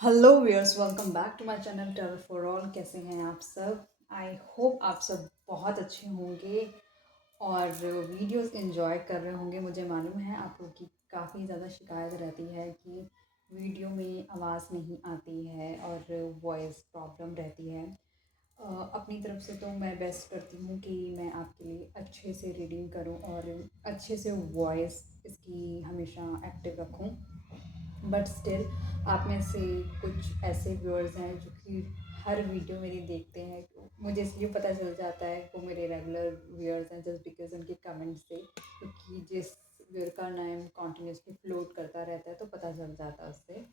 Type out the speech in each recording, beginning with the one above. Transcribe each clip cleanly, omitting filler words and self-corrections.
Hello viewers, welcome back to my channel travel for all. कैसे हैं आप सब? आई होप आप सब बहुत अच्छे होंगे और वीडियोस एंजॉय कर रहे होंगे। मुझे मालूम है आप लोगों की काफ़ी ज़्यादा शिकायत रहती है कि वीडियो में आवाज़ नहीं आती है और वॉइस प्रॉब्लम रहती है। अपनी तरफ से तो मैं बेस्ट करती हूँ कि मैं आपके लिए अच्छे से रीडिंग करूँ और अच्छे से वॉइस इसकी हमेशा एक्टिव रखूँ। बट स्टिल आप में से कुछ ऐसे व्यूअर्स हैं जो कि हर वीडियो मेरी देखते हैं। मुझे इसलिए पता चल जाता है वो मेरे रेगुलर व्यूअर्स हैं जस्ट बिकॉज उनके कमेंट से, क्योंकि जिस व्यूअर का नाम कॉन्टीन्यूसली फ्लोट करता रहता है तो पता चल जाता है उससे।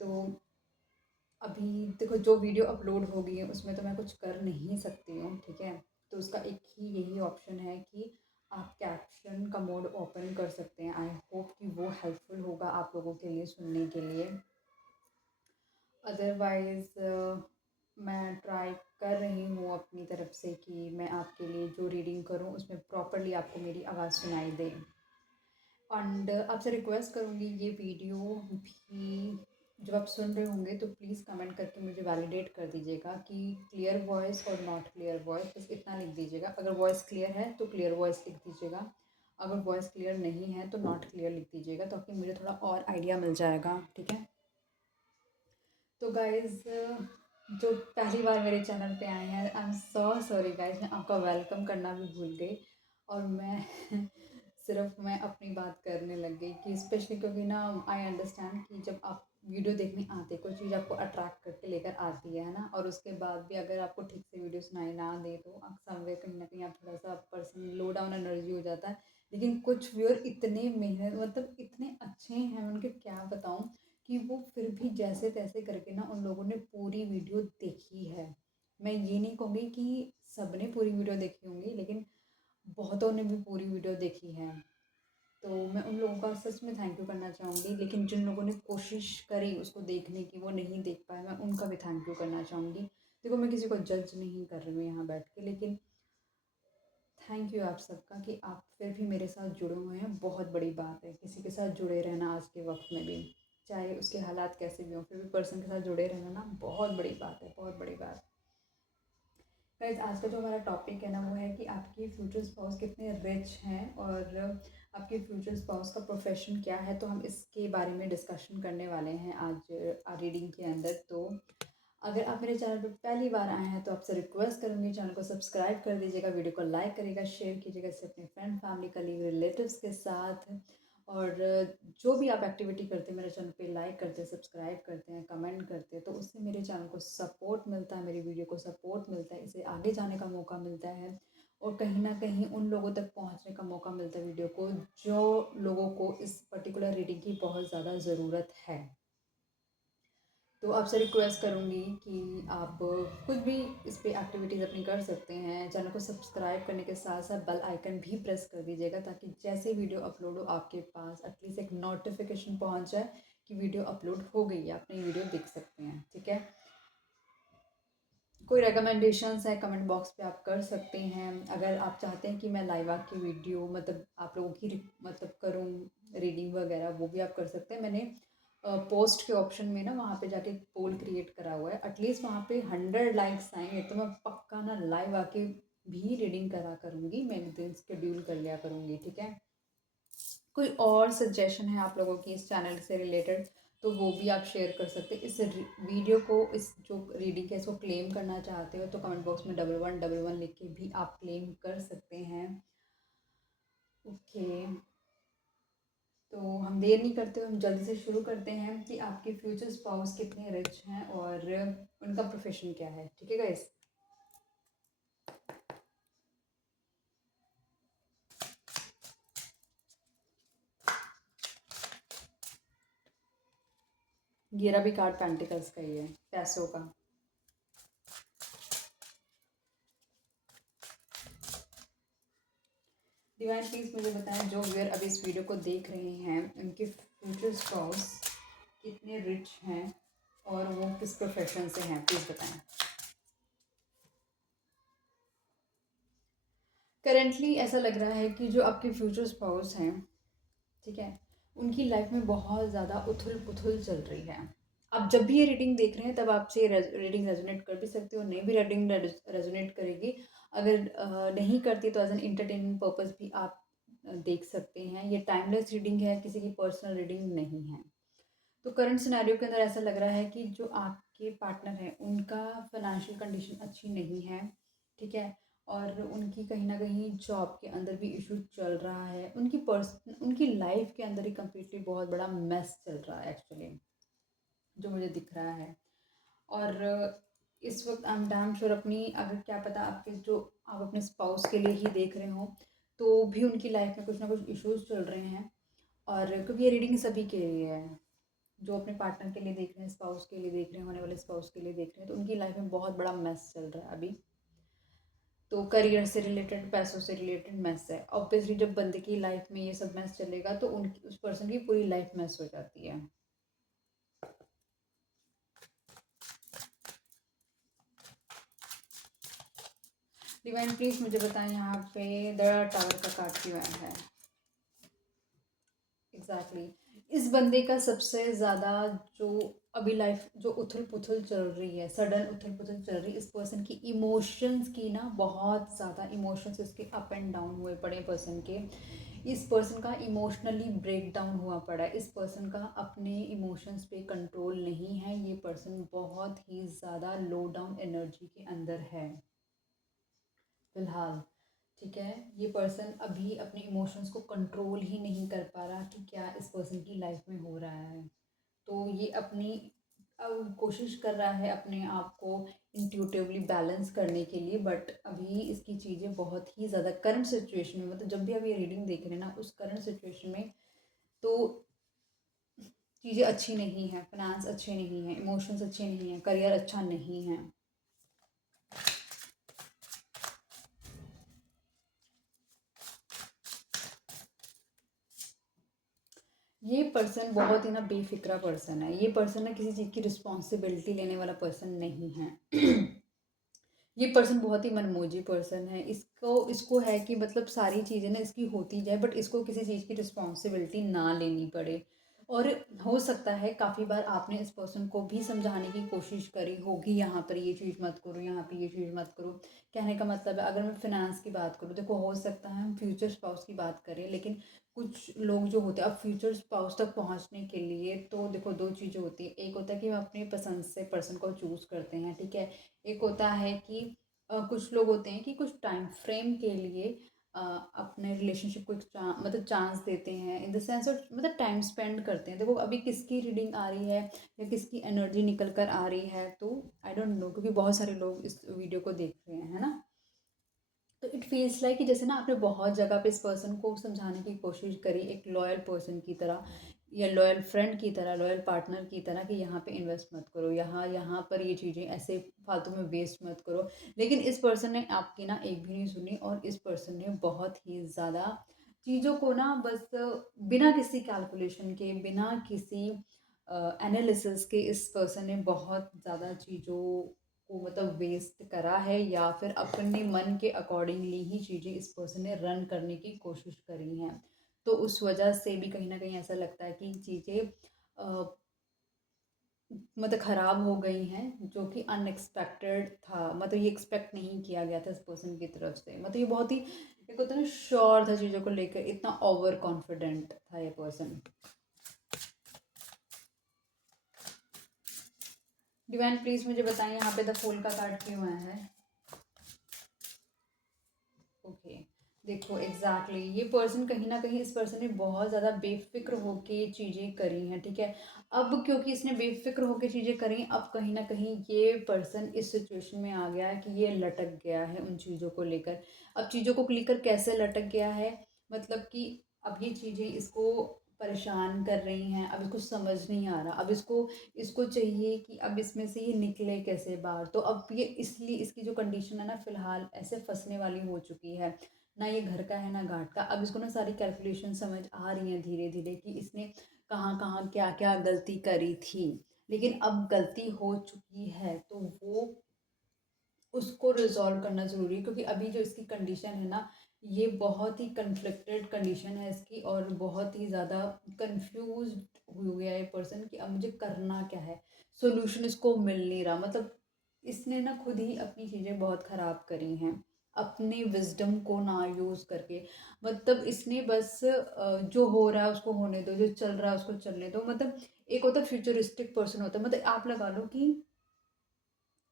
तो अभी देखो, जो वीडियो अपलोड होगी है उसमें तो मैं कुछ कर नहीं सकती हूँ, ठीक है। तो उसका एक ही यही ऑप्शन है कि आप कैप्शन का मोड ओपन कर सकते हैं। आई होप कि वो हेल्पफुल होगा आप लोगों के लिए सुनने के लिए। अदरवाइज़ मैं ट्राई कर रही हूँ अपनी तरफ से कि मैं आपके लिए जो रीडिंग करूँ उसमें प्रॉपरली आपको मेरी आवाज़ सुनाई दे। एंड आपसे रिक्वेस्ट करूँगी, ये वीडियो भी जब आप सुन रहे होंगे तो प्लीज़ कमेंट करके मुझे वैलिडेट कर दीजिएगा कि क्लियर वॉइस और नॉट क्लियर वॉइस, बस इतना लिख दीजिएगा। अगर वॉइस क्लियर है तो क्लियर वॉइस लिख दीजिएगा, अगर वॉइस क्लियर नहीं है तो नॉट क्लियर लिख दीजिएगा, ताकि मुझे थोड़ा और आइडिया मिल जाएगा, ठीक है। तो गाइज़, जो पहली बार मेरे चैनल पे आए हैं, I am so sorry guys, मैं आपका वेलकम करना भी भूल गई। और मैं सिर्फ मैं अपनी बात करने लग गई कि स्पेशली क्योंकि ना आई अंडरस्टैंड कि जब आप वीडियो देखने आते, कोई चीज़ आपको अट्रैक्ट करके लेकर आती है ना, और उसके बाद भी अगर आपको ठीक से वीडियो सुनाई ना दे तो समवेयर कहीं ना कहीं आप थोड़ा सा पर्सन लो डाउन एनर्जी हो जाता है। लेकिन कुछ व्यूअर इतने मेहनत, मतलब इतने अच्छे हैं, मैं उनके क्या बताऊँ, कि वो फिर भी जैसे तैसे करके ना उन लोगों ने पूरी वीडियो देखी है। मैं ये नहीं कहूँगी कि सबने पूरी वीडियो देखी होंगी, लेकिन बहुतों ने भी पूरी वीडियो देखी है। तो मैं उन लोगों का सच में थैंक यू करना चाहूँगी। लेकिन जिन लोगों ने कोशिश करी उसको देखने की, वो नहीं देख पाए, मैं उनका भी थैंक यू करना चाहूँगी। देखो, मैं किसी को जज नहीं कर रही हूँ यहाँ बैठ के, लेकिन थैंक यू आप सबका कि आप फिर भी मेरे साथ जुड़े हुए हैं। बहुत बड़ी बात है किसी के साथ जुड़े रहना आज के वक्त में भी, चाहे उसके हालात कैसे भी हों, फिर भी पर्सन के साथ जुड़े रहना ना बहुत बड़ी बात है, बहुत बड़ी बात। गाइस, आज का जो हमारा टॉपिक है ना, वो है कि आपकी फ्यूचर स्पाउस कितने रिच हैं और आपके फ्यूचर स्पाउस का प्रोफेशन क्या है। तो हम इसके बारे में डिस्कशन करने वाले हैं आज रीडिंग के अंदर। तो अगर आप मेरे चैनल पर पहली बार आए हैं तो आपसे रिक्वेस्ट करूँगी, चैनल को सब्सक्राइब कर दीजिएगा, वीडियो को लाइक करिएगा, शेयर कीजिएगा इसे अपने फ्रेंड, फैमिली, कलीग, रिलेटिव्स के साथ। और जो भी आप एक्टिविटी करते हैं मेरे चैनल पे, लाइक करते हैं, सब्सक्राइब करते हैं, कमेंट करते हैं, तो उससे मेरे चैनल को सपोर्ट मिलता है, मेरी वीडियो को सपोर्ट मिलता है, इसे आगे जाने का मौका मिलता है और कहीं ना कहीं उन लोगों तक पहुंचने का मौका मिलता है वीडियो को, जो लोगों को इस पर्टिकुलर रीडिंग की बहुत ज़्यादा ज़रूरत है। तो आपसे रिक्वेस्ट करूँगी कि आप कुछ भी इस पे एक्टिविटीज़ अपनी कर सकते हैं। चैनल को सब्सक्राइब करने के साथ साथ बेल आइकन भी प्रेस कर दीजिएगा, ताकि जैसे वीडियो अपलोड हो आपके पास एटलीस्ट एक नोटिफिकेशन पहुँच जाए कि वीडियो अपलोड हो गई है, आप नई वीडियो देख सकते हैं, ठीक है। कोई रिकमेंडेशंस है कमेंट बॉक्स पे आप कर सकते हैं। अगर आप चाहते हैं कि मैं लाइव आके वीडियो, मतलब आप लोगों की मतलब करूँ रीडिंग वगैरह, वो भी आप कर सकते हैं। मैंने पोस्ट के ऑप्शन में ना वहाँ पे जाके पोल क्रिएट करा हुआ है। एटलीस्ट वहाँ पे 100 लाइक्स आएंगे तो मैं पक्का ना लाइव आके भी रीडिंग करा करूँगी, मैं एक दिन शेड्यूल कर लिया करूँगी, ठीक है। कोई और सजेशन है आप लोगों की इस चैनल से रिलेटेड तो वो भी आप शेयर कर सकते हैं। इस वीडियो को, इस जो रीडिंग है इसको क्लेम करना चाहते हो तो कमेंट बॉक्स में 1111 लिख के भी आप क्लेम कर सकते हैं। ओके, तो हम देर नहीं करते हुए हम जल्दी से शुरू करते हैं कि आपके फ्यूचर स्पाउस कितने रिच हैं और उनका प्रोफेशन क्या है, ठीक है गाइस। गिरा भी कार्ड पेंटिकल्स का ही है, पैसों का। डिवाइन प्लीज़ मुझे बताएं, जो व्यूअर अभी इस वीडियो को देख रहे हैं उनके फ्यूचर स्पाउस कितने रिच हैं और वो किस प्रोफेशन से हैं, प्लीज़ बताएं। करेंटली ऐसा लग रहा है कि जो आपके फ्यूचर स्पाउस हैं, ठीक है, उनकी लाइफ में बहुत ज़्यादा उथल पुथल चल रही है। आप जब भी ये रीडिंग देख रहे हैं तब आपसे ये रीडिंग रेजोनेट कर भी सकती हो, नहीं भी रीडिंग रेजोनेट करेगी। अगर नहीं करती तो एज एन इंटरटेनमेंट पर्पस भी आप देख सकते हैं। ये टाइमलेस रीडिंग है, किसी की पर्सनल रीडिंग नहीं है। तो करंट सिनेरियो के अंदर ऐसा लग रहा है कि जो आपके पार्टनर हैं उनका फाइनेंशियल कंडीशन अच्छी नहीं है, ठीक है। और उनकी कहीं ना कहीं जॉब के अंदर भी इशू चल रहा है, उनकी लाइफ के अंदर ही कम्प्लीटली बहुत बड़ा मेस चल रहा है एक्चुअली, जो मुझे दिख रहा है। और इस वक्त आई एम डैम श्योर अपनी, अगर क्या पता आपके जो आप अपने स्पाउस के लिए ही देख रहे हो तो भी उनकी लाइफ में कुछ ना कुछ इश्यूज चल रहे हैं। और क्योंकि ये रीडिंग सभी के लिए है, जो अपने पार्टनर के लिए देख रहे हैं, स्पाउस के लिए देख रहे हैं, होने वाले स्पाउस के लिए देख रहे हैं, तो उनकी लाइफ में बहुत बड़ा मेस चल रहा है अभी। तो करियर से रिलेटेड, पैसों से रिलेटेड मेस है। ऑब्वियसली जब बंदे की लाइफ में ये सब मेस चलेगा तो उनकी, उस पर्सन की पूरी लाइफ मेस हो जाती है। डिवाइन प्लीज मुझे बताएं यहाँ पे द टावर का कार्ड क्यों आया है। एग्जैक्टली इस बंदे का सबसे ज़्यादा जो अभी लाइफ जो उथल पुथल चल रही है, सडन उथल पुथल चल रही है, इस पर्सन की इमोशंस की ना, बहुत ज़्यादा इमोशंस इसके अप एंड डाउन हुए पड़े पर्सन के। इस पर्सन का इमोशनली ब्रेक डाउन हुआ पड़ा है। इस पर्सन का अपने इमोशंस पे कंट्रोल नहीं है। ये पर्सन बहुत ही ज़्यादा लो डाउन एनर्जी के अंदर है फिलहाल, ठीक है। ये पर्सन अभी अपने इमोशंस को कंट्रोल ही नहीं कर पा रहा कि क्या इस पर्सन की लाइफ में हो रहा है। तो ये अपनी कोशिश कर रहा है अपने आप को इंट्यूटिवली बैलेंस करने के लिए, बट अभी इसकी चीज़ें बहुत ही ज़्यादा करंट सिचुएशन में, मतलब जब भी आप ये रीडिंग देख रहे हैं ना, उस करंट सिचुएशन में तो चीज़ें अच्छी नहीं हैं, फाइनेंस अच्छे नहीं हैं, इमोशंस अच्छे नहीं हैं, करियर अच्छा नहीं है। ये पर्सन बहुत ही ना बेफिक्रा पर्सन है। ये पर्सन ना किसी चीज़ की रिस्पॉन्सिबिलिटी लेने वाला पर्सन नहीं है। ये पर्सन बहुत ही मनमोजी पर्सन है। इसको है कि मतलब सारी चीज़ें ना इसकी होती जाए, बट इसको किसी चीज़ की रिस्पॉन्सिबिलिटी ना लेनी पड़े। और हो सकता है काफ़ी बार आपने इस पर्सन को भी समझाने की कोशिश करी होगी, यहाँ पर ये चीज़ मत करो, यहाँ पे ये चीज़ मत करो। कहने का मतलब है, अगर मैं फिनेंस की बात करूँ, देखो हो सकता है हम फ्यूचर स्पाउस की बात करें, लेकिन कुछ लोग जो होते हैं, अब फ्यूचर स्पाउस तक पहुँचने के लिए तो देखो दो चीज़ें होती है। एक होता है कि हम अपनी पसंद से पर्सन को चूज़ करते हैं, ठीक है। एक होता है कि कुछ लोग होते हैं कि कुछ टाइम फ्रेम के लिए अपने रिलेशनशिप को एक मतलब चांस देते हैं, इन द सेंस ऑफ मतलब टाइम स्पेंड करते हैं। देखो अभी किसकी रीडिंग आ रही है या किसकी एनर्जी निकल कर आ रही है, तो आई डोंट नो, क्योंकि बहुत सारे लोग इस वीडियो को देख रहे हैं, है ना। तो इट फील्स लाइक कि जैसे ना आपने बहुत जगह पे इस पर्सन को समझाने की कोशिश करी, एक लॉयल पर्सन की तरह या लॉयल फ्रेंड की तरह, लॉयल पार्टनर की तरह, कि यहाँ पे इन्वेस्ट मत करो, यहाँ यहाँ पर ये चीज़ें ऐसे फालतू में वेस्ट मत करो। लेकिन इस पर्सन ने आपकी ना एक भी नहीं सुनी, और इस पर्सन ने बहुत ही ज़्यादा चीज़ों को ना बस बिना किसी कैलकुलेशन के, बिना किसी एनालिसिस के, इस पर्सन ने बहुत ज़्यादा चीज़ों को मतलब वेस्ट करा है, या फिर अपने मन के अकॉर्डिंगली ही चीज़ें इस पर्सन ने रन करने की कोशिश करी हैं। तो उस वजह से भी कहीं ना कहीं ऐसा लगता है कि चीज़ें मतलब ख़राब हो गई हैं, जो कि अनएक्सपेक्टेड था। मतलब ये एक्सपेक्ट नहीं किया गया था इस पर्सन की तरफ से। मतलब ये बहुत ही, एक होता है ना, श्योर था चीज़ों को लेकर, इतना ओवर कॉन्फिडेंट था ये पर्सन। डिवाइन प्लीज मुझे बताएं यहाँ पे द फूल का कार्ड क्यों आया है। ओके, देखो एग्जैक्टली ये पर्सन कहीं ना कहीं, इस पर्सन ने बहुत ज़्यादा बेफिक्र होके चीज़ें करी हैं, ठीक है। अब क्योंकि इसने बेफिक्र होके चीज़ें करी, अब कहीं ना कहीं ये पर्सन इस सिचुएशन में आ गया है कि ये लटक गया है उन चीज़ों को लेकर। अब चीज़ों को लेकर कैसे लटक गया है, मतलब कि अब ये चीज़ें इसको परेशान कर रही हैं, अब इसको समझ नहीं आ रहा, अब इसको इसको चाहिए कि अब इसमें से ये निकले कैसे बाहर। तो अब ये इसलिए इसकी जो कंडीशन है ना, फिलहाल ऐसे फंसने वाली हो चुकी है, ना ये घर का है ना घाट का। अब इसको ना सारी कैलकुलेशन समझ आ रही है धीरे धीरे कि इसने कहाँ कहाँ क्या क्या गलती करी थी। लेकिन अब गलती हो चुकी है तो वो उसको रिजॉल्व करना ज़रूरी है, क्योंकि अभी जो इसकी कंडीशन है ना, ये बहुत ही कन्फ्लिक्टेड कंडीशन है इसकी, और बहुत ही ज़्यादा कंफ्यूज हो गया है पर्सन कि अब मुझे करना क्या है। सॉल्यूशन इसको मिल नहीं रहा, मतलब इसने ना खुद ही अपनी चीज़ें बहुत ख़राब करी हैं अपने विजडम को ना यूज़ करके। मतलब इसने बस जो हो रहा है उसको होने दो, जो चल रहा है उसको चलने दो। मतलब एक होता है फ्यूचरिस्टिक पर्सन होता है, मतलब आप लगा लो कि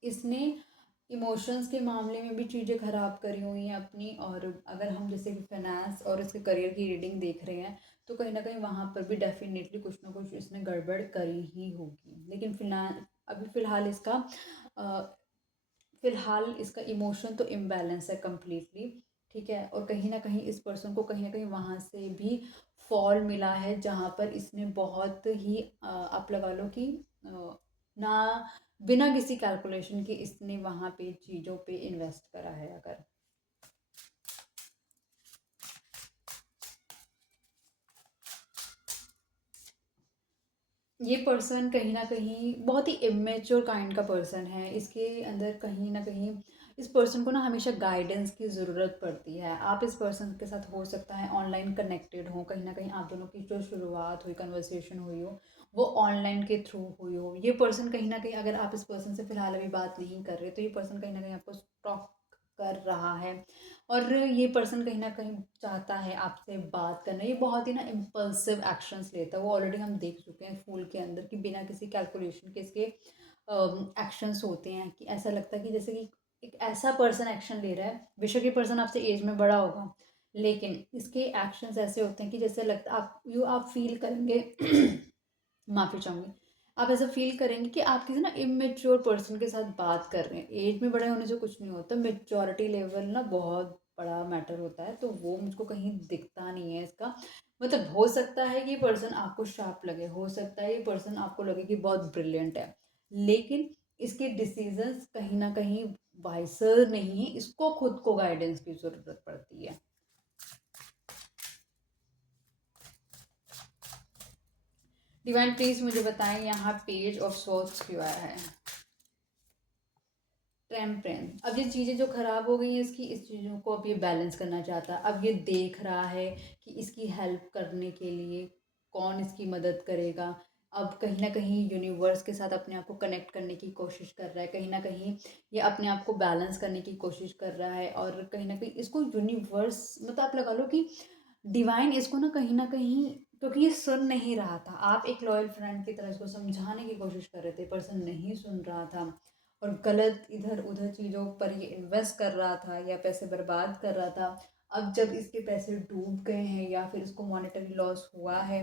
इसने इमोशंस के मामले में भी चीज़ें ख़राब करी हुई हैं अपनी। और अगर हम जैसे कि फाइनेंस और इसके करियर की रीडिंग देख रहे हैं तो कहीं ना कहीं वहाँ पर भी डेफिनेटली कुछ ना कुछ इसने गड़बड़ करी ही होगी। लेकिन अभी फ़िलहाल इसका इमोशन तो इम्बैलेंस है कम्प्लीटली। ठीक है, और कहीं ना कहीं इस पर्सन को कहीं ना कहीं वहाँ से भी फॉल मिला है जहाँ पर इसने बहुत ही आप लगा लो कि ना बिना किसी कैलकुलेशन के इसने वहाँ पे चीज़ों पे इन्वेस्ट करा है। अगर ये पर्सन कहीं न कहीं बहुत ही इमेच्योर काइंड का पर्सन है। इसके अंदर कहीं न कहीं इस पर्सन को ना हमेशा गाइडेंस की ज़रूरत पड़ती है। आप इस पर्सन के साथ हो सकता है ऑनलाइन कनेक्टेड हो, कहीं न कहीं आप दोनों की जो शुरुआत हुई, कन्वर्सेशन हुई हो, वो ऑनलाइन के थ्रू हुई हो। ये पर्सन कहीं न कहीं, अगर आप इस पर्सन से फ़िलहाल अभी बात नहीं कर रहे, तो ये पर्सन कहीं न कहीं आपको स्टॉक कर रहा है। और ये पर्सन कहीं न कहीं चाहता है आपसे बात करना। ये बहुत ही ना इम्पल्सिव एक्शंस लेता है। वो ऑलरेडी हम देख चुके हैं फूल के अंदर कि बिना किसी कैलकुलेशन के इसके एक्शंस होते हैं कि ऐसा लगता है कि जैसे कि एक ऐसा पर्सन एक्शन ले रहा है। बेशक ये पर्सन आपसे एज में बड़ा होगा, लेकिन इसके एक्शंस ऐसे होते हैं कि जैसे लगता आप फ़ील करेंगे माफ़ी चाहूँगी। आप ऐसा फ़ील करेंगे कि आप किसी ना इमेच्योर पर्सन के साथ बात कर रहे हैं। एज में बड़े होने से कुछ नहीं होता, मैच्योरिटी लेवल ना बहुत बड़ा मैटर होता है, तो वो मुझको कहीं दिखता नहीं है इसका। मतलब हो सकता है कि ये पर्सन आपको शार्प लगे, हो सकता है ये पर्सन आपको लगे कि बहुत ब्रिलियंट है, लेकिन इसके डिसीजंस कहीं न कहीं वाइसर नहीं है, इसको खुद को गाइडेंस की ज़रूरत पड़ती है। डिवाइन प्लीज़ मुझे बताएँ यहाँ पेज ऑफ सोर्ड्स क्यों आया है? टेम्परेंस। अब ये चीज़ें जो ख़राब हो गई हैं इसकी, इस चीज़ों को अब ये बैलेंस करना चाहता है। अब ये देख रहा है कि इसकी हेल्प करने के लिए कौन इसकी मदद करेगा। अब कहीं न कहीं यूनिवर्स के साथ अपने आप को कनेक्ट करने की कोशिश कर रहा है। कहीं न कहीं ये अपने आप को बैलेंस करने की कोशिश कर रहा है, और कहीं न कहीं इसको यूनिवर्स, मतलब आप लगा लो कि डिवाइन इसको ना कहीं न कहीं, क्योंकि ये सुन नहीं रहा था। आप एक लॉयल फ्रेंड की तरह इसको समझाने की कोशिश कर रहे थे, पर्सन नहीं सुन रहा था और गलत इधर-उधर चीज़ों पर ये इन्वेस्ट कर रहा था या पैसे बर्बाद कर रहा था। अब जब इसके पैसे डूब गए हैं या फिर इसको मॉनेटरी लॉस हुआ है,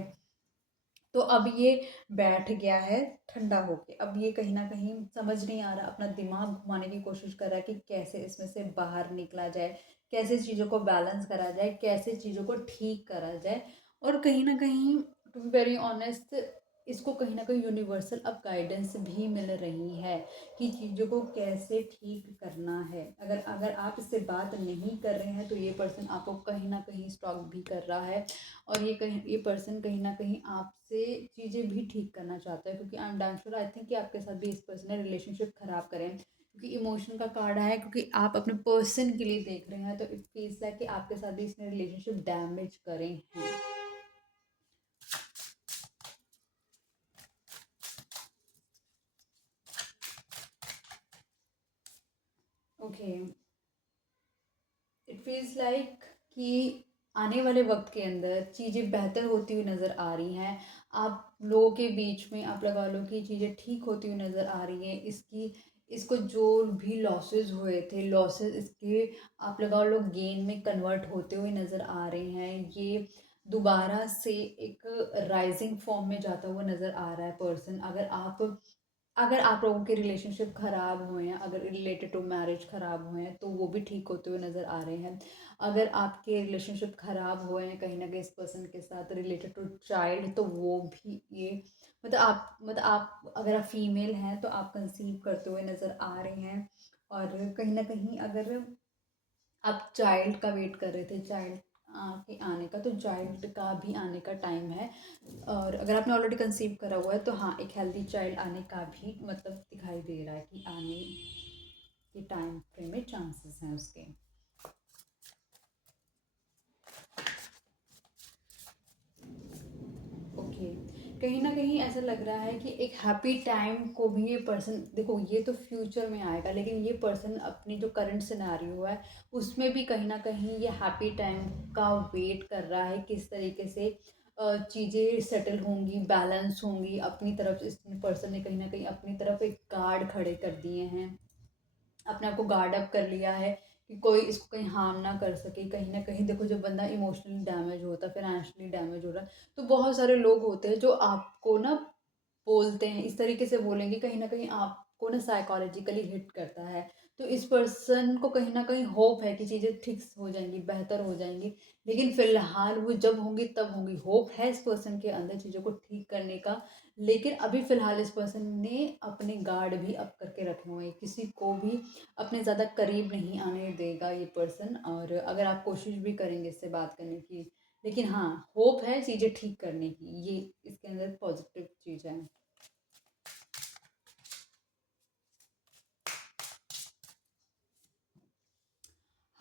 तो अब ये बैठ गया है ठंडा होके। अब ये कहीं न कहीं समझ नहीं आ रहा, अपना दिमाग घुमाने की कोशिश कर रहा है कि कैसे इसमें से बाहर निकला जाए, कैसे चीज़ों को बैलेंस करा जाए, कैसे चीज़ों को ठीक करा जाए। और कहीं न कहीं टू बी वेरी ऑनेस्ट, इसको कहीं न कहीं यूनिवर्सल अब गाइडेंस भी मिल रही है कि चीज़ों को कैसे ठीक करना है। अगर अगर आप इससे बात नहीं कर रहे हैं तो ये पर्सन आपको कहीं न कहीं स्टॉक भी कर रहा है, और ये पर्सन कहीं न कहीं आपसे चीज़ें भी ठीक करना चाहता है, क्योंकि I am damn sure, I think कि आपके साथ भी इस पर्सन ने रिलेशनशिप ख़राब करे हैं। क्योंकि इमोशन का कार्ड है, क्योंकि आप अपने पर्सन के लिए देख रहे हैं, तो इट फील्स लाइक कि आपके साथ भी इसने रिलेशनशिप डैमेज करे हैं। ओके, इट फील्स लाइक कि आने वाले वक्त के अंदर चीज़ें बेहतर होती हुई नज़र आ रही हैं। आप लोगों के बीच में आप लगा लो कि चीज़ें ठीक होती हुई नज़र आ रही हैं। इसको जो भी लॉसेस हुए थे, लॉसेस इसके आप लगा लो गेन में कन्वर्ट होते हुए नज़र आ रहे हैं। ये दोबारा से एक राइजिंग फॉर्म में जाता हुआ नज़र आ रहा है पर्सन। अगर आप लोगों के रिलेशनशिप ख़राब हुए हैं, अगर रिलेटेड टू मैरिज ख़राब हुए हैं, तो वो भी ठीक होते हुए नज़र आ रहे हैं। अगर आपके रिलेशनशिप ख़राब हुए हैं कहीं न कहीं इस पर्सन के साथ रिलेटेड टू चाइल्ड, तो वो भी ये, मतलब आप अगर आप फीमेल हैं तो आप कंसीव करते हुए नज़र आ रहे हैं। और कहीं न कहीं अगर आप चाइल्ड का वेट कर रहे थे, चाइल्ड के आने का, तो चाइल्ड का भी आने का टाइम है। और अगर आपने ऑलरेडी कंसीव करा हुआ है तो हाँ, एक हेल्दी चाइल्ड आने का भी मतलब दिखाई दे रहा है कि आने के टाइम फ्रेम में चांसेस हैं उसके। कहीं न कहीं ऐसा लग रहा है कि एक हैप्पी टाइम को भी ये पर्सन, देखो ये तो फ्यूचर में आएगा, लेकिन ये पर्सन अपनी जो करंट सिनेरियो है उसमें भी कहीं न कहीं ये हैप्पी टाइम का वेट कर रहा है, किस तरीके से चीज़ें सेटल होंगी, बैलेंस होंगी। अपनी तरफ से इस पर्सन ने कहीं न कहीं अपनी तरफ एक गार्ड खड़े कर दिए हैं, अपने आप को गार्ड अप कर लिया है कि कोई इसको कहीं हार्म ना कर सके। कहीं न कहीं देखो, जब बंदा इमोशनली डैमेज होता है, फाइनेंशियली डैमेज हो रहा है, तो बहुत सारे लोग होते हैं जो आपको ना बोलते हैं, इस तरीके से बोलेंगे, कहीं न कहीं आपको ना साइकोलॉजिकली हिट करता है। तो इस पर्सन को कहीं न कहीं होप है कि चीज़ें ठीक हो जाएँगी, बेहतर हो जाएँगी, लेकिन फ़िलहाल वो जब होंगी तब होंगी। होप है इस पर्सन के अंदर चीज़ों को ठीक करने का, लेकिन अभी फ़िलहाल इस पर्सन ने अपने गार्ड भी अप करके रखे हुए हैं। किसी को भी अपने ज़्यादा करीब नहीं आने देगा ये पर्सन, और अगर आप कोशिश भी करेंगे इससे बात करने की, लेकिन हाँ, होप है चीज़ें ठीक करने की, ये इसके अंदर पॉज़िटिव चीज़ है।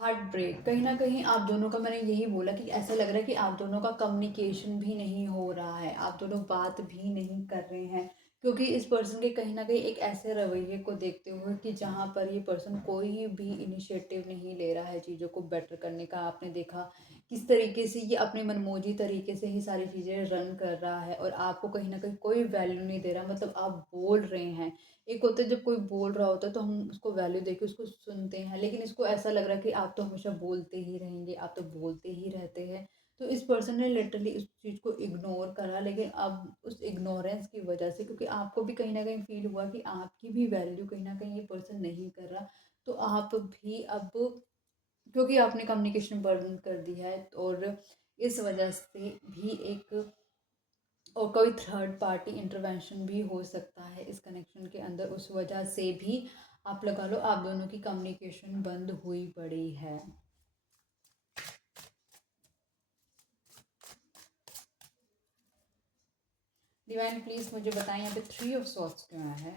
हार्ट ब्रेक, कहीं न कहीं आप दोनों का, मैंने यही बोला कि ऐसा लग रहा है कि आप दोनों का कम्युनिकेशन भी नहीं हो रहा है, आप दोनों बात भी नहीं कर रहे हैं, क्योंकि इस पर्सन के कहीं न कहीं एक ऐसे रवैये को देखते हुए कि जहाँ पर ये पर्सन कोई भी इनिशिएटिव नहीं ले रहा है चीज़ों को बेटर करने का। आपने देखा किस तरीके से ये अपने मनमौजी तरीके से ही सारी चीज़ें रन कर रहा है, और आपको कहीं न कहीं कोई वैल्यू नहीं दे रहा। मतलब आप बोल रहे हैं, एक होता है जब कोई बोल रहा होता है तो हम उसको वैल्यू देके उसको सुनते हैं, लेकिन इसको ऐसा लग रहा है कि आप तो हमेशा बोलते ही रहेंगे, आप तो बोलते ही रहते हैं। तो इस पर्सन ने लिटरली उस चीज़ को इग्नोर करा, लेकिन अब उस इग्नोरेंस की वजह से, क्योंकि आपको भी कहीं न कहीं फ़ील हुआ कि आपकी भी वैल्यू कहीं न कहीं ये पर्सन नहीं कर रहा, तो आप भी अब, क्योंकि आपने कम्युनिकेशन बंद कर दिया है, और इस वजह से भी एक, और कोई थर्ड पार्टी इंटरवेंशन भी हो सकता है इस कनेक्शन के अंदर, उस वजह से भी आप लगा लो आप दोनों की कम्युनिकेशन बंद हुई पड़ी है। डिवाइन प्लीज मुझे बताएं यहाँ पे 3 ऑफ सॉर्ट्स क्यों आया है।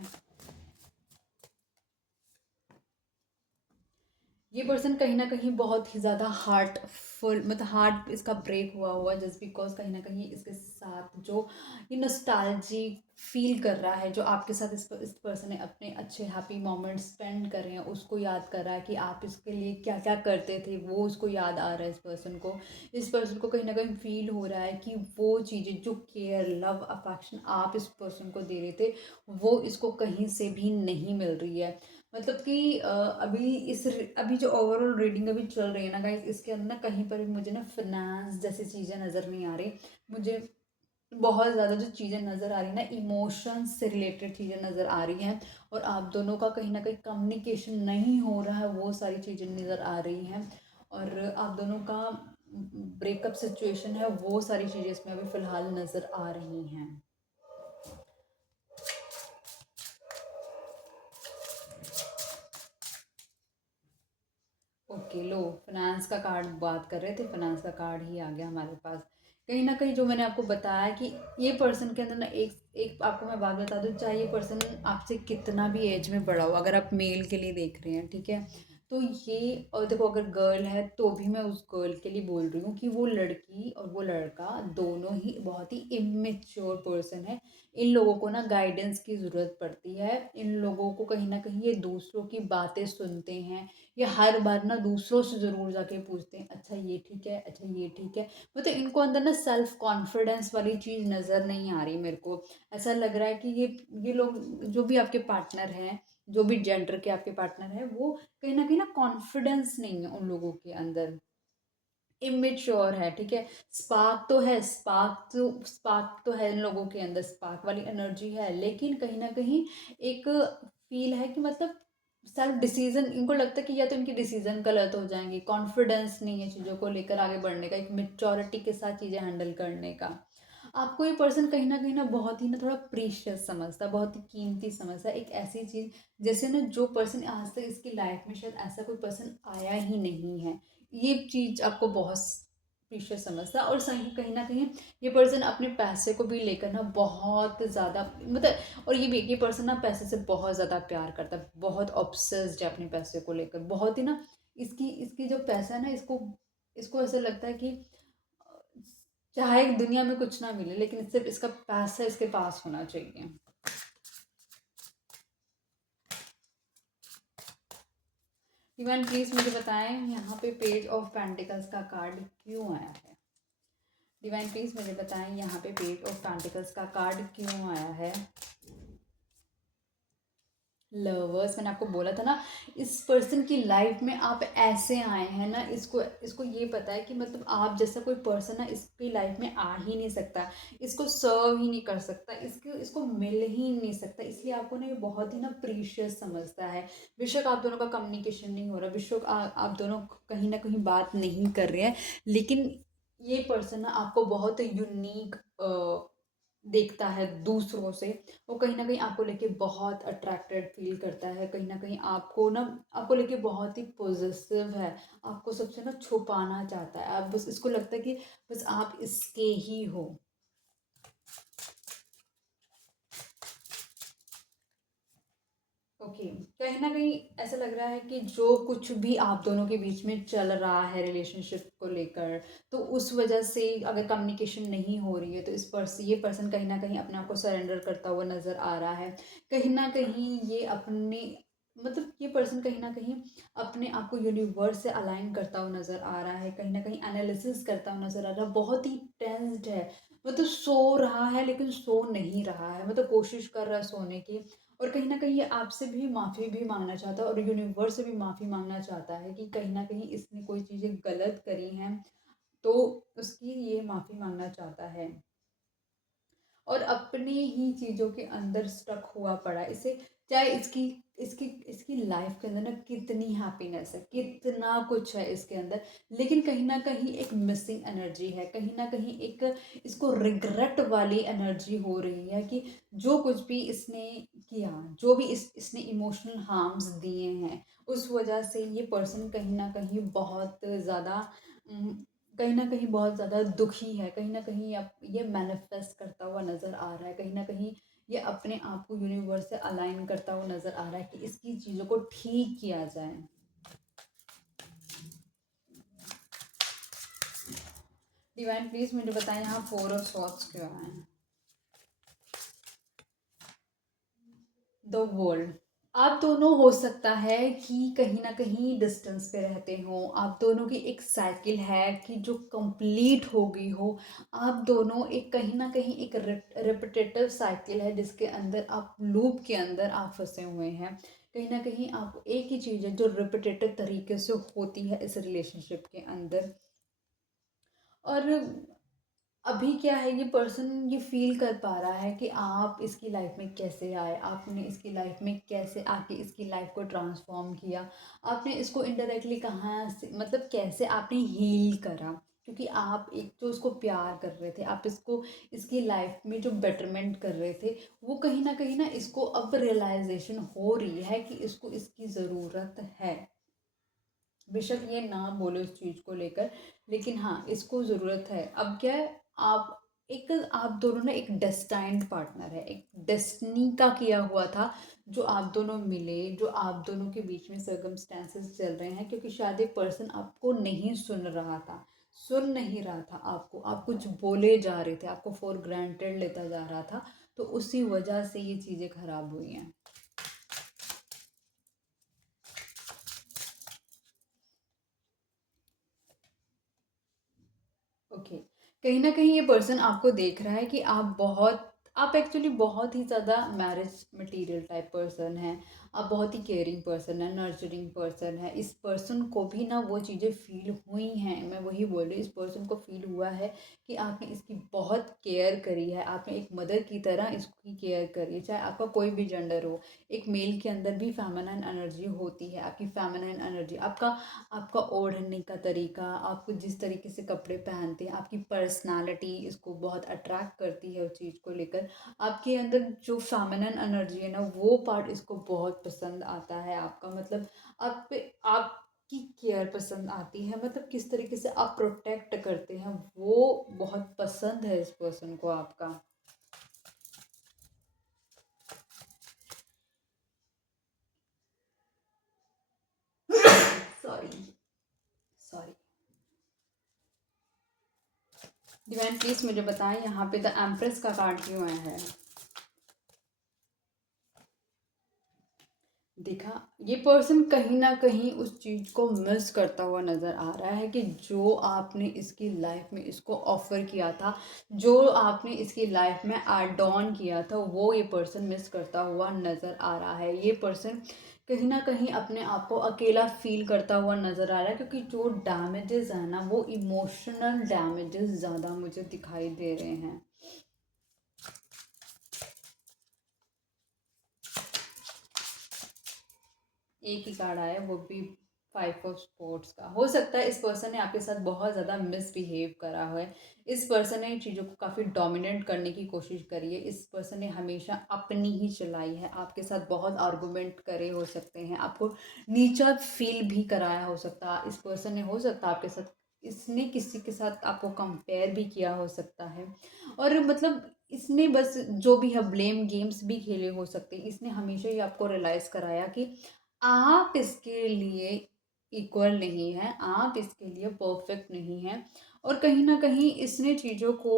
ये पर्सन कहीं न कहीं बहुत ही ज़्यादा हार्टफुल, मतलब हार्ट इसका ब्रेक हुआ हुआ है, जस्ट बिकॉज़ कहीं न कहीं इसके साथ जो ये नॉस्टैल्जिक फ़ील कर रहा है, जो आपके साथ इस पर्सन ने अपने अच्छे हैप्पी मोमेंट्स स्पेंड करे हैं, उसको याद कर रहा है कि आप इसके लिए क्या-क्या करते थे, वो उसको याद आ रहा है इस पर्सन को। इस पर्सन को कहीं न कहीं फ़ील हो रहा है कि वो चीज़ें जो केयर, लव, अफ़ेक्शन आप इस पर्सन को दे रहे थे, वो इसको कहीं से भी नहीं मिल रही है। मतलब कि अभी जो ओवरऑल रीडिंग अभी चल रही है ना गाइस, इसके अंदर ना कहीं पर भी मुझे ना फिनांस जैसी चीज़ें नज़र नहीं आ रही। मुझे बहुत ज़्यादा जो चीज़ें नज़र आ रही हैं ना, इमोशंस से रिलेटेड चीज़ें नज़र आ रही हैं, और आप दोनों का कहीं ना कहीं कम्युनिकेशन नहीं हो रहा है, वो सारी चीज़ें नज़र आ रही हैं, और आप दोनों का ब्रेकअप सिचुएशन है, वो सारी चीज़ें इसमें अभी फ़िलहाल नज़र आ रही हैं। ओके, लो फाइनेंस का कार्ड बात कर रहे थे, फाइनेंस का कार्ड ही आ गया हमारे पास। कहीं ना कहीं जो मैंने आपको बताया कि ये पर्सन के अंदर ना एक एक आपको मैं बात बता दूं, चाहे ये पर्सन आपसे कितना भी एज में बड़ा हो, अगर आप मेल के लिए देख रहे हैं, ठीक है, तो ये, और देखो अगर गर्ल है तो भी मैं उस गर्ल के लिए बोल रही हूँ कि वो लड़की और वो लड़का दोनों ही बहुत ही इमेच्योर पर्सन है। इन लोगों को ना गाइडेंस की ज़रूरत पड़ती है, इन लोगों को कहीं ना कहीं ये दूसरों की बातें सुनते हैं, ये हर बार ना दूसरों से ज़रूर जाके पूछते हैं, अच्छा ये ठीक है, अच्छा ये ठीक है। मतलब इनको अंदर ना सेल्फ कॉन्फिडेंस वाली चीज़ नज़र नहीं आ रही मेरे को। ऐसा लग रहा है कि ये लोग जो भी आपके पार्टनर हैं, जो भी जेंडर के आपके पार्टनर हैं, वो कहीं ना कॉन्फिडेंस नहीं है उन लोगों के अंदर, इमेच्योर है, ठीक है। स्पार्क तो है, स्पार्क तो है इन लोगों के अंदर, स्पार्क वाली एनर्जी है, लेकिन कहीं ना कहीं एक फील है कि मतलब सेल्फ डिसीजन, इनको लगता है कि या तो इनकी डिसीजन गलत हो जाएंगे, कॉन्फिडेंस नहीं है चीज़ों को लेकर आगे बढ़ने का, एक मेच्योरिटी के साथ चीज़ें हैंडल करने का। आपको ये पर्सन कहीं ना बहुत ही ना थोड़ा प्रीशियस समझता है, बहुत ही कीमती समझता है, एक ऐसी चीज़ जैसे ना जो पर्सन आज तक इसकी लाइफ में शायद ऐसा कोई पर्सन आया ही नहीं है, ये चीज़ आपको बहुत प्रीशियस समझता है। और सही कहीं ना कहीं ये पर्सन अपने पैसे को भी लेकर ना बहुत ज़्यादा, मतलब, और ये भी ये पर्सन ना पैसे से बहुत ज़्यादा प्यार करता है, बहुत ऑब्सेस्ड है अपने पैसे को लेकर, बहुत ही ना, इसकी इसकी जो पैसा है ना, इसको इसको ऐसा लगता है कि चाहे दुनिया में कुछ ना मिले, लेकिन सिर्फ इसका पैसा इसके पास होना चाहिए। डिवाइन प्लीज मुझे बताएं यहाँ पे पेज ऑफ पेंटिकल्स का कार्ड क्यों आया है। डिवाइन प्लीज मुझे बताएं यहाँ पे पेज ऑफ पेंटिकल्स का कार्ड क्यों आया है। लवर्स, मैंने आपको बोला था ना, इस पर्सन की लाइफ में आप ऐसे आए हैं ना, इसको इसको ये पता है कि मतलब आप जैसा कोई पर्सन ना इसकी लाइफ में आ ही नहीं सकता, इसको सर्व ही नहीं कर सकता, इसको इसको मिल ही नहीं सकता, इसलिए आपको ना ये बहुत ही ना प्रीशियस समझता है। बेशक आप दोनों का कम्युनिकेशन नहीं हो रहा, बेशक आप दोनों कहीं ना कहीं बात नहीं कर रहे हैं, लेकिन ये पर्सन ना आपको बहुत यूनिक देखता है दूसरों से। वो कहीं न कहीं आपको लेके बहुत अट्रैक्टेड फ़ील करता है, कहीं न कहीं आपको लेके बहुत ही पॉज़ेसिव है, आपको सबसे ना छुपाना चाहता है। आप बस इसको लगता है कि बस आप इसके ही हो। ओके, कहीं न कहीं ऐसा लग रहा है कि जो कुछ भी आप दोनों के बीच में चल रहा है रिलेशनशिप को लेकर, तो उस वजह से अगर कम्युनिकेशन नहीं हो रही है, तो ये पर्सन कहीं न कहीं अपने आप को सरेंडर करता हुआ नज़र आ रहा है। कहीं न कहीं ये अपने मतलब ये पर्सन कहीं न कहीं अपने आप को यूनिवर्स से अलाइन करता हुआ नज़र आ रहा है, कहीं न कहीं एनालिसिस करता हुआ नज़र आ रहा है, बहुत ही टेंस्ड है। मतलब सो रहा है लेकिन सो नहीं रहा है, मतलब कोशिश कर रहा है सोने की, और कहीं न कहीं ये आपसे भी माफ़ी भी माँगना चाहता है और यूनिवर्स से भी माफ़ी माँगना चाहता है कि कहीं न कहीं इसने कोई चीज़ें गलत करी हैं, तो उसकी ये माफ़ी माँगना चाहता है। और अपनी ही चीज़ों के अंदर स्टक हुआ पड़ा है। इसे चाहे इसकी इसकी इसकी लाइफ के अंदर ना कितनी हैप्पीनेस है, कितना कुछ है इसके अंदर, लेकिन कहीं न कहीं एक मिसिंग एनर्जी है, कहीं न कहीं एक इसको रिग्रेट वाली एनर्जी हो रही है कि जो कुछ भी इसने किया, जो भी इसने इमोशनल हार्म्स दिए हैं, उस वजह से ये पर्सन कहीं न कहीं बहुत ज़्यादा उम, कहीं न कहीं बहुत ज़्यादा दुखी है, कहीं न कहीं अब ये मैनिफेस्ट करता हुआ नज़र आ रहा है, कहीं न कहीं ये अपने आप को यूनिवर्स से अलाइन करता हुआ नज़र आ रहा है कि इसकी चीज़ों को ठीक किया जाए। डिवाइन प्लीज़ मुझे बताएँ यहाँ 4 ऑफ सॉर्ड्स क्यों आए हैं? The world. आप दोनों हो सकता है कि कहीं न कहीं डिस्टेंस पे रहते हों, आप दोनों की एक साइकिल है कि जो कंप्लीट हो गई हो, आप दोनों एक कहीं न कहीं एक रिपिटेटिव साइकिल है जिसके अंदर आप लूप के अंदर आप फँसे हुए हैं। कहीं न कहीं आप एक ही चीज़ है जो रिपिटेटिव तरीके से होती है इस रिलेशनशिप के अंदर। और अभी क्या है, ये पर्सन ये फ़ील कर पा रहा है कि आप इसकी लाइफ में कैसे आए, आपने इसकी लाइफ में कैसे आके इसकी लाइफ को ट्रांसफ़ॉर्म किया, आपने इसको इनडायरेक्टली कहाँ से मतलब कैसे आपने हील करा। क्योंकि आप एक तो उसको प्यार कर रहे थे, आप इसको इसकी लाइफ में जो बेटरमेंट कर रहे थे, वो कहीं न कहीं ना इसको अब रियलाइज़ेशन हो रही है कि इसको इसकी ज़रूरत है। बेशक ये ना बोले उस चीज़ को लेकर, लेकिन हाँ, इसको ज़रूरत है। अब क्या है, आप दोनों ना एक डेस्टाइन्ड पार्टनर है, एक डेस्टिनी का किया हुआ था, जो आप दोनों मिले, जो आप दोनों के बीच में सर्कमस्टेंसेस चल रहे हैं, क्योंकि शायद एक पर्सन आपको नहीं सुन रहा था, सुन नहीं रहा था आपको, आप कुछ बोले जा रहे थे, आपको फॉर ग्रांटेड लेता जा रहा था, तो उसी वजह से ये चीज़ें खराब हुई हैं। ओके, कहीं न कहीं ये पर्सन आपको देख रहा है कि आप एक्चुअली बहुत ही ज़्यादा मैरिज मटीरियल टाइप पर्सन हैं। आप बहुत ही केयरिंग पर्सन हैं, नर्चरिंग पर्सन है। इस पर्सन को भी ना वो चीज़ें फ़ील हुई हैं, मैं वही बोल रही हूँ, इस पर्सन को फ़ील हुआ है कि आपने इसकी बहुत केयर करी है, आपने एक मदर की तरह इसकी केयर करी है, चाहे आपका कोई भी जेंडर हो। एक मेल के अंदर भी फ़ेमिनाइन एनर्जी होती है, आपकी फ़ेमिनाइन एनर्जी, आपका आपका ओढ़ने का तरीका, आप जिस तरीके से कपड़े पहनते हैं, आपकी पर्सनालिटी इसको बहुत अट्रैक्ट करती है उस चीज़ को लेकर। आपके अंदर जो फेमिनिन एनर्जी है ना, वो पार्ट इसको बहुत पसंद आता है आपका, मतलब आप पे आपकी केयर पसंद आती है, मतलब किस तरीके से आप प्रोटेक्ट करते हैं, वो बहुत पसंद है इस पर्सन को आपका। Sorry, sorry. डिवाइन प्लीज मुझे बताएं यहाँ पे द एम्प्रेस का कार्ड क्यों आया है। देखा, ये पर्सन कहीं ना कहीं उस चीज़ को मिस करता हुआ नज़र आ रहा है कि जो आपने इसकी लाइफ में इसको ऑफर किया था, जो आपने इसकी लाइफ में ऐड ऑन किया था, वो ये पर्सन मिस करता हुआ नज़र आ रहा है। ये पर्सन कहीं ना कहीं अपने आप को अकेला फील करता हुआ नज़र आ रहा है, क्योंकि जो डैमेजेस है ना, वो इमोशनल डैमेजेस ज़्यादा मुझे दिखाई दे रहे हैं। एक ही कार्ड आया, वो भी 5 ऑफ स्पोर्ट्स का। हो सकता है इस पर्सन ने आपके साथ बहुत ज़्यादा मिसबिहेव करा है। इस पर्सन ने चीज़ों को काफ़ी डोमिनेट करने की कोशिश करी है। इस पर्सन ने हमेशा अपनी ही चलाई है। आपके साथ बहुत आर्गूमेंट करे हो सकते हैं, आपको नीचा फील भी कराया हो सकता है। इस पर्सन ने, हो सकता है आपके साथ, इसने किसी के साथ आपको कंपेयर भी किया हो सकता है। और मतलब इसने बस जो भी है ब्लेम गेम्स भी खेले हो सकते हैं। इसने हमेशा ही आपको रियलाइज़ कराया कि आप इसके लिए इक्वल नहीं हैं, आप इसके लिए परफेक्ट नहीं हैं। और कहीं न कहीं इसने चीज़ों को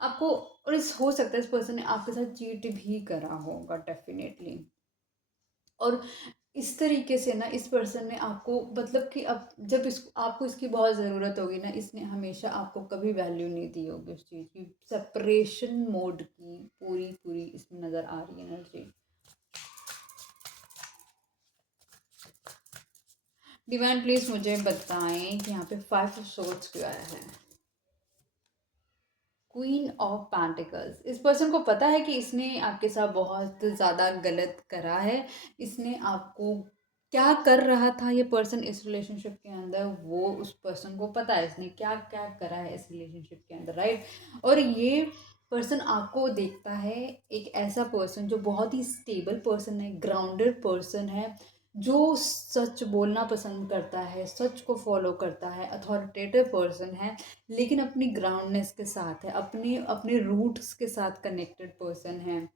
आपको, और इस हो सकता है इस पर्सन ने आपके साथ चीट भी करा होगा डेफ़िनेटली। और इस तरीके से ना इस पर्सन ने आपको, मतलब कि अब जब इस आपको इसकी बहुत ज़रूरत होगी ना, इसने हमेशा आपको कभी वैल्यू नहीं दी होगी उस चीज़ की। सेपरेशन मोड की पूरी इसमें नज़र आ रही है एनर्जी। डिवाइन प्लीज मुझे बताएं कि यहाँ पे 5 ऑफ सोर्ड्स क्यों आया है। Queen of pentacles. इस पर्सन को पता है कि इसने आपके साथ बहुत ज़्यादा गलत करा है। इसने आपको क्या कर रहा था ये पर्सन इस रिलेशनशिप के अंदर, वो उस पर्सन को पता है इसने क्या क्या करा है इस रिलेशनशिप के अंदर, राइट। और ये पर्सन आपको देखता है एक ऐसा पर्सन जो बहुत ही स्टेबल पर्सन है, ग्राउंडेड पर्सन है, जो सच बोलना पसंद करता है, सच को फॉलो करता है, अथॉरिटेटिव पर्सन है, लेकिन अपनी ग्राउंडनेस के साथ है, अपने अपने रूट्स के साथ कनेक्टेड पर्सन है।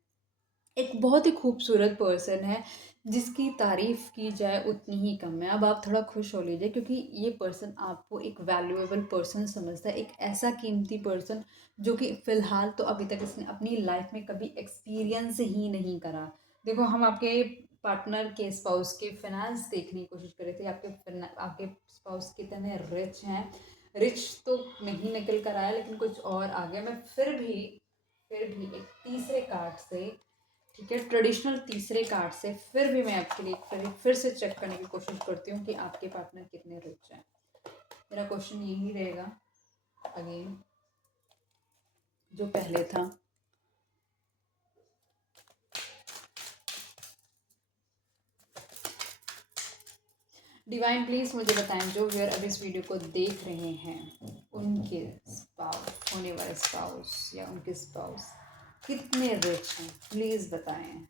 एक बहुत ही खूबसूरत पर्सन है, जिसकी तारीफ़ की जाए उतनी ही कम है। अब आप थोड़ा खुश हो लीजिए, क्योंकि ये पर्सन आपको एक वैल्यूएबल पर्सन समझता है, एक ऐसा कीमती पर्सन जो कि फ़िलहाल तो अभी तक इसने अपनी लाइफ में कभी एक्सपीरियंस ही नहीं करा। देखो, हम आपके पार्टनर के स्पाउस के फाइनेंस देखने की कोशिश कर रहे थे। आपके स्पाउस कितने रिच हैं। रिच तो नहीं निकल कर आया, लेकिन कुछ और आ गया। मैं फिर भी एक तीसरे कार्ड से, ठीक है, ट्रेडिशनल तीसरे कार्ड से फिर भी मैं आपके लिए फिर से चेक करने की कोशिश करती हूँ कि आपके पार्टनर कितने रिच हैं। मेरा क्वेश्चन यही रहेगा अगेन जो पहले था। डिवाइन प्लीज मुझे बताएं, जो व्यूअर अभी इस वीडियो को देख रहे हैं, उनके स्पाउस, होने वाले स्पाउस या उनके स्पाउस कितने रिच हैं, प्लीज बताएं।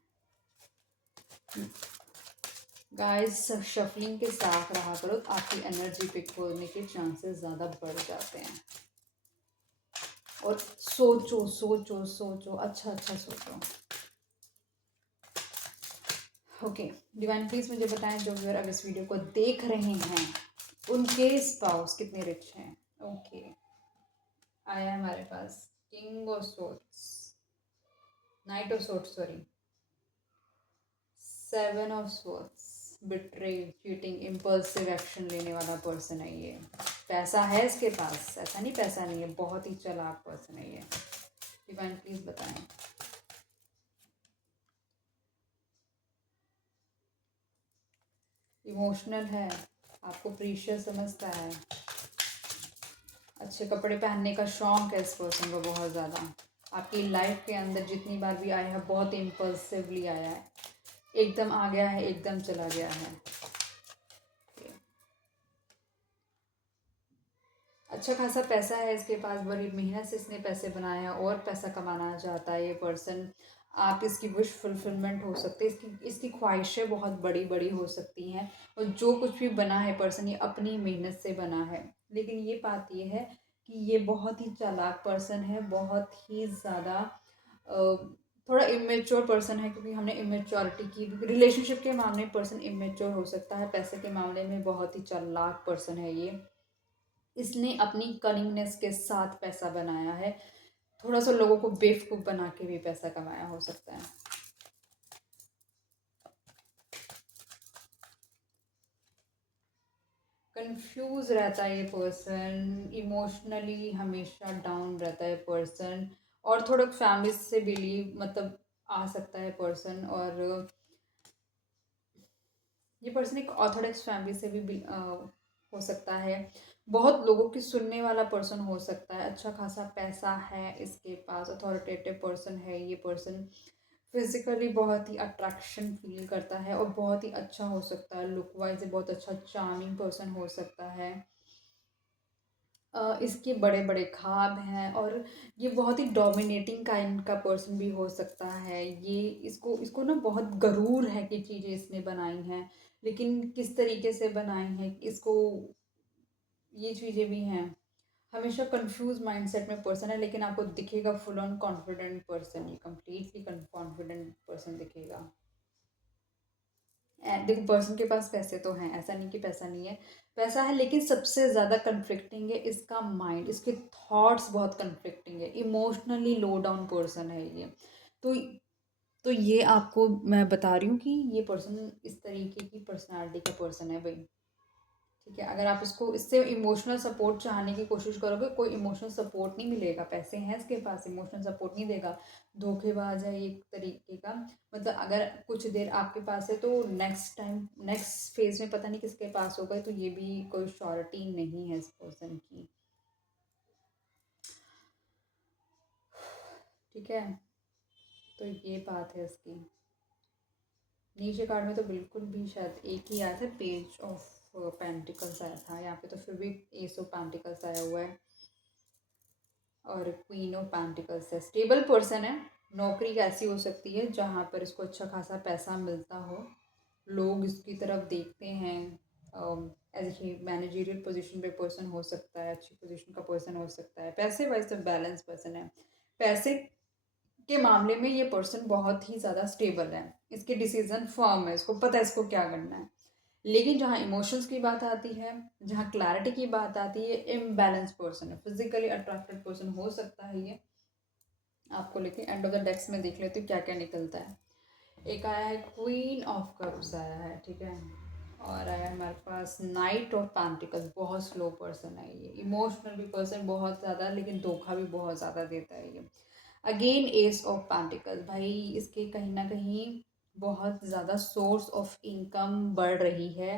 गाइस, शफलिंग के साथ रहा करो, आपकी एनर्जी पिक होने के चांसेस ज़्यादा बढ़ जाते हैं। और सोचो सोचो सोचो, अच्छा सोचो। ओके, डिवाइन प्लीज मुझे बताएं, जो व्यूअर अब इस वीडियो को देख रहे हैं, उनके स्पाउस कितने रिच हैं। ओके, आया हमारे पास king of swords, knight of swords, sorry, 7 of swords. Betray, cheating, impulsive action लेने वाला पर्सन है ये। पैसा है इसके पास, ऐसा नहीं पैसा नहीं है, बहुत ही चालाक पर्सन है ये। डिवाइन प्लीज बताएं। इमोशनल है, आपको प्रीशियस समझता है, अच्छे कपड़े पहनने का शौक है इस पर्सन को बहुत ज़्यादा। आपकी लाइफ के अंदर जितनी बार भी आया है, बहुत इम्पल्सिवली आया है, एकदम आ गया है, एकदम चला गया है। अच्छा खासा पैसा है इसके पास, बड़ी मेहनत से इसने पैसे बनाए हैं और पैसा कमाना चाहता है ये पर्सन। आप इसकी विश फुलफिलमेंट हो सकते हैं, इसकी ख्वाहिशें बहुत बड़ी बड़ी हो सकती हैं। और जो कुछ भी बना है पर्सन, ये अपनी मेहनत से बना है। लेकिन ये बात ये है कि ये बहुत ही चालाक पर्सन है, बहुत ही ज़्यादा थोड़ा इमेच्योर पर्सन है, क्योंकि हमने इमेच्योरिटी की, रिलेशनशिप के मामले में पर्सन इमेच्योर हो सकता है, पैसे के मामले में बहुत ही चालाक पर्सन है ये। इसने अपनी कनिंगनेस के साथ पैसा बनाया है। थोड़ा सा लोगों को बेवकूफ़ बना के भी पैसा कमाया हो सकता है। कंफ्यूज रहता है ये पर्सन, इमोशनली हमेशा डाउन रहता है पर्सन, और थोड़ा फैमिली से बिलीव मतलब आ सकता है पर्सन। और ये पर्सन एक ऑर्थोडॉक्स फैमिली से भी हो सकता है। बहुत लोगों की सुनने वाला पर्सन हो सकता है। अच्छा खासा पैसा है इसके पास, अथॉरिटेटिव पर्सन है ये पर्सन। फिजिकली बहुत ही अट्रैक्शन फील करता है और बहुत ही अच्छा हो सकता है, लुक वाइज बहुत अच्छा चार्मिंग पर्सन हो सकता है। इसके बड़े बड़े ख्वाब हैं, और ये बहुत ही डोमिनेटिंग काइंड का पर्सन भी हो सकता है। ये इसको इसको ना बहुत गरूर है कि चीज़ें इसने बनाई हैं, लेकिन किस तरीके से बनाई हैं इसको, ये चीज़ें भी हैं। हमेशा कंफ्यूज माइंडसेट में पर्सन है, लेकिन आपको दिखेगा फुल ऑन कॉन्फिडेंट पर्सन, ये कम्प्लीटली कॉन्फिडेंट पर्सन दिखेगा। देखो पर्सन के पास पैसे तो हैं, ऐसा नहीं कि पैसा नहीं है, पैसा है, लेकिन सबसे ज़्यादा कन्फ्लिक्टिंग है इसका माइंड, इसके थॉट्स बहुत कन्फ्लिक्टिंग है, इमोशनली लो डाउन पर्सन है ये। तो तो ये आपको मैं बता रही हूँ कि ये पर्सन इस तरीके की पर्सनालिटी का पर्सन है भाई। ठीक है, अगर आप इसको इससे इमोशनल सपोर्ट चाहने की कोशिश करोगे, कोई इमोशनल सपोर्ट नहीं मिलेगा। पैसे हैं इसके पास, इमोशनल सपोर्ट नहीं देगा, धोखेबाज है एक तरीके का। मतलब अगर कुछ देर आपके पास है तो नेक्स्ट टाइम नेक्स्ट फेज में पता नहीं किसके पास होगा, तो ये भी कोई श्योरिटी नहीं है इस पर्सन की। ठीक है, तो ये बात है इसकी। नीचे कार्ड में तो बिल्कुल भी शायद एक ही आया था, पेज ऑफ पेंटिकल्स आया था, यहाँ पे तो फिर भी एस ऑफ पेंटिकल्स आया हुआ है, और क्वीन ऑफ पेंटिकल्स है। स्टेबल पर्सन है। नौकरी कैसी हो सकती है जहाँ पर इसको अच्छा खासा पैसा मिलता हो, लोग इसकी तरफ देखते हैं। एज ए मैनेजरियल पोजीशन पे पर्सन हो सकता है, अच्छी पोजीशन का पर्सन हो सकता है। पैसे वाइज तो बैलेंस पर्सन है। पैसे के मामले में ये पर्सन बहुत ही ज़्यादा स्टेबल है, इसके डिसीजन फर्म है, इसको पता है इसको क्या करना है। लेकिन जहाँ इमोशंस की बात आती है, जहाँ क्लैरिटी की बात आती है, इम्बैलेंस पर्सन है, फिजिकली अट्रैक्टेड पर्सन हो सकता है ये आपको लेके। एंड ऑफ द डेस्क में देख लेते हो क्या क्या निकलता है। एक आया है क्वीन ऑफ कप्स आया है, ठीक है, और आया है हमारे पास नाइट ऑफ पेंटिकल्स। बहुत स्लो पर्सन है ये, इमोशनल भी पर्सन बहुत ज़्यादा, लेकिन धोखा भी बहुत ज़्यादा देता है ये। अगेन एस ऑफ पेंटिकल्स, भाई इसके कहीं ना कहीं बहुत ज़्यादा सोर्स ऑफ इनकम बढ़ रही है।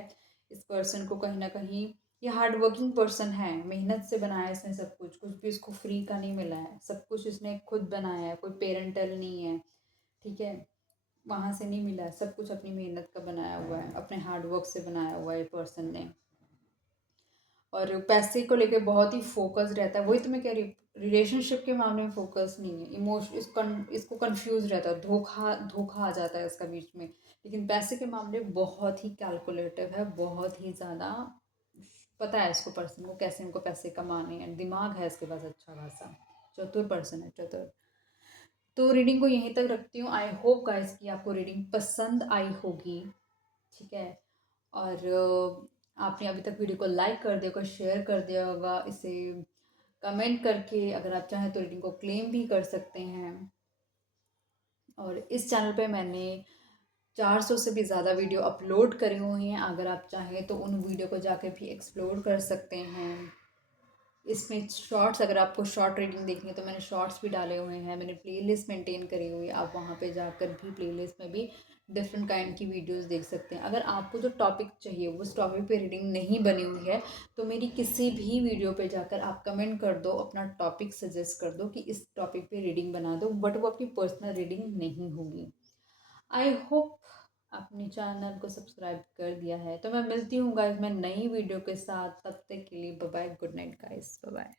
इस पर्सन को कहीं ना कहीं, ये हार्ड वर्किंग पर्सन है, मेहनत से बनाया इसने सब कुछ, कुछ भी इसको फ्री का नहीं मिला है, सब कुछ इसने खुद बनाया है, कोई पेरेंटल नहीं है। ठीक है, वहाँ से नहीं मिला है, सब कुछ अपनी मेहनत का बनाया हुआ है, अपने हार्ड वर्क से बनाया हुआ है ये पर्सन ने। और पैसे को लेके बहुत ही फोकस रहता है, वही तो मैं कह रही हूँ, रिलेशनशिप के मामले में फोकस नहीं है, इसको कंफ्यूज रहता है, धोखा धोखा आ जाता है इसका बीच में। लेकिन पैसे के मामले बहुत ही कैलकुलेटिव है, बहुत ही ज़्यादा पता है इसको, पर्सन को कैसे इनको पैसे कमाने हैं, दिमाग है इसके पास अच्छा खासा, चतुर पर्सन है, चतुर। तो रीडिंग को यहीं तक रखती हूँ। आई होप गाइस कि आपको रीडिंग पसंद आई होगी। ठीक है, और आपने अभी तक वीडियो को लाइक कर दिया होगा, शेयर कर दिया होगा, इसे कमेंट करके अगर आप चाहें तो रीडिंग को क्लेम भी कर सकते हैं। और इस चैनल पे मैंने 400 से भी ज़्यादा वीडियो अपलोड करे हुए हैं, अगर आप चाहें तो उन वीडियो को जाकर भी एक्सप्लोर कर सकते हैं। इसमें शॉर्ट्स, अगर आपको शॉर्ट रीडिंग देखनी है तो मैंने शॉर्ट्स भी डाले हुए हैं, मैंने प्लेलिस्ट मेंटेन करी हुई है, आप वहाँ पे जाकर भी प्लेलिस्ट में भी डिफरेंट काइंड की वीडियोस देख सकते हैं। अगर आपको जो टॉपिक चाहिए उस टॉपिक पे रीडिंग नहीं बनी हुई है, तो मेरी किसी भी वीडियो पे जाकर आप कमेंट कर दो, अपना टॉपिक सजेस्ट कर दो कि इस टॉपिक पे रीडिंग बना दो, बट वो आपकी पर्सनल रीडिंग नहीं होगी। आई होप अपने चैनल को सब्सक्राइब कर दिया है। तो मैं मिलती हूँ गाइस मैं नई वीडियो के साथ, तब तक के लिए bye bye, good night guys, bye bye.